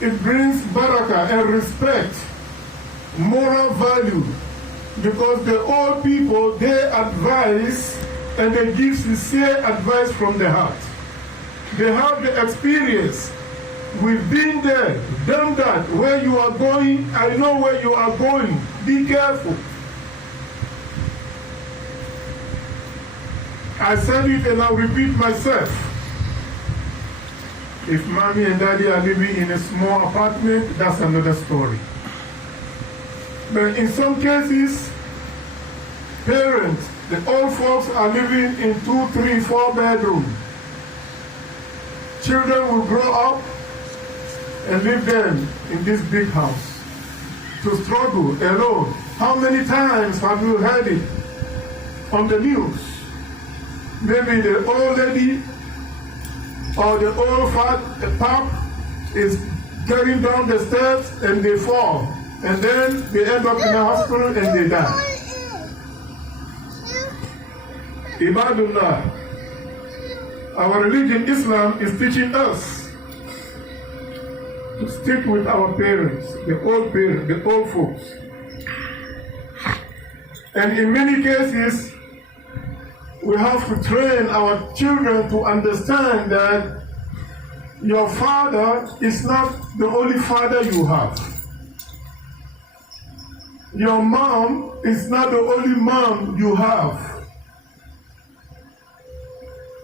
It brings barakah and respect, moral value, because the old people, they advise and they give sincere advice from the heart. They have the experience. We've been there, done that. Where you are going, I know where you are going. Be careful. I said it and I'll repeat myself. If mommy and daddy are living in a small apartment, that's another story. But in some cases, parents, the old folks are living in 2, 3, 4 bedrooms. Children will grow up and live them in this big house to struggle alone. How many times have you heard it on the news? Maybe the old lady or the old fat pap is getting down the steps and they fall, and then they end up in the hospital and they die. Ibadullah, our religion, Islam, is teaching us to stick with our parents, the old folks. And in many cases, we have to train our children to understand that your father is not the only father you have. Your mom is not the only mom you have.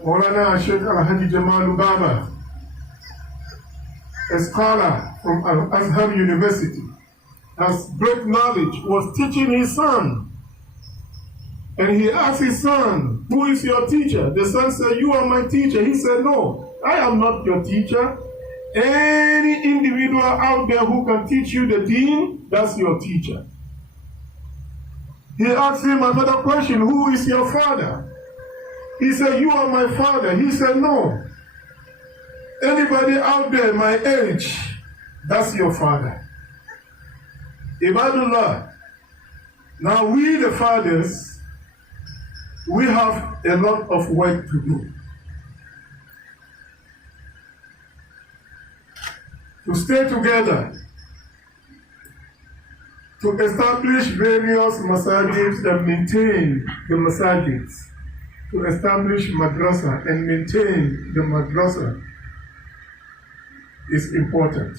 Maulana Sheiqhk Imam Adamu, a scholar from Al-Azhar University, has great knowledge, was teaching his son. And he asked his son, who is your teacher? The son said, you are my teacher. He said, no, I am not your teacher. Any individual out there who can teach you the deen, that's your teacher. He asked him another question, who is your father? He said, you are my father. He said, no. Anybody out there my age, that's your father. Ibadullah. Now we the fathers, we have a lot of work to do. To stay together, to establish various masajids and maintain the masajids, to establish madrasa and maintain the madrasa is important.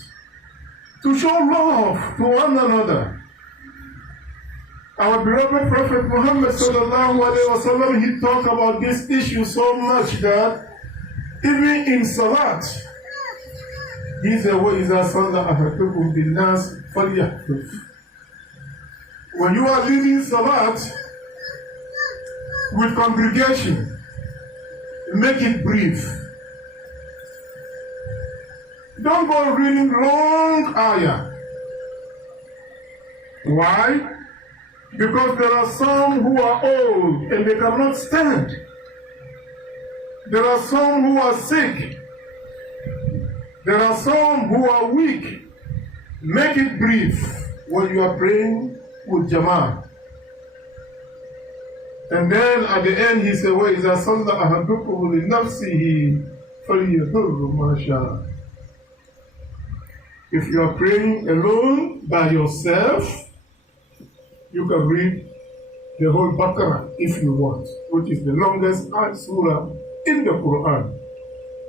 To show love to one another. Our beloved Prophet Muhammad sallallahu alaihi wasallam, he talked about this issue so much that even in salat, he said, وَإِذَا صَلَّى أَحَدُكُمْ بِالنَّاسِ فَلْيَحْفِظْ. When you are leading salat with congregation, make it brief. Don't go reading long ayah. Why? Because there are some who are old and they cannot stand. There are some who are sick. There are some who are weak. Make it brief when you are praying with Jama'ah. And then at the end he said, وَإِذَا صَلَّى أَحَدُكُمْ لِنَفْسِهِ فَلْيَضُرْ مَا شَاءَ. If you are praying alone by yourself, you can read the whole Baqarah if you want, which is the longest surah in the Quran.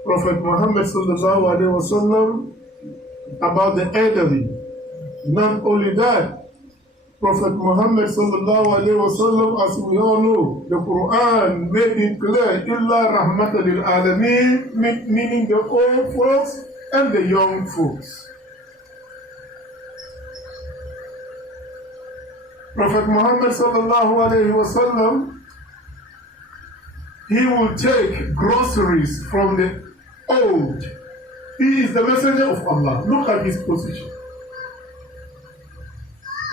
Prophet Muhammad sallallahu alaihi wasallam about the elderly. Not only that, Prophet Muhammad sallallahu alaihi wasallam, as we all know, the Quran made it clear, illa rahmatan lil alameen, meaning the old folks and the young folks. Prophet Muhammad sallallahu alayhi wasallam, he will take groceries from the old. He is the messenger of Allah. Look at his position.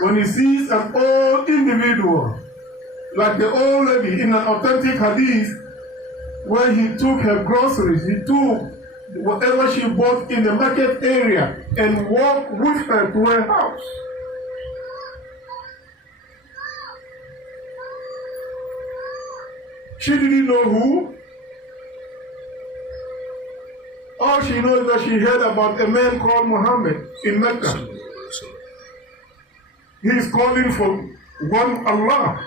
When he sees an old individual, like the old lady in an authentic hadith, where he took her groceries, he took whatever she bought in the market area and walked with her to her house. She didn't know who. All she knows is that she heard about a man called Muhammad in Mecca. He is calling for one Allah.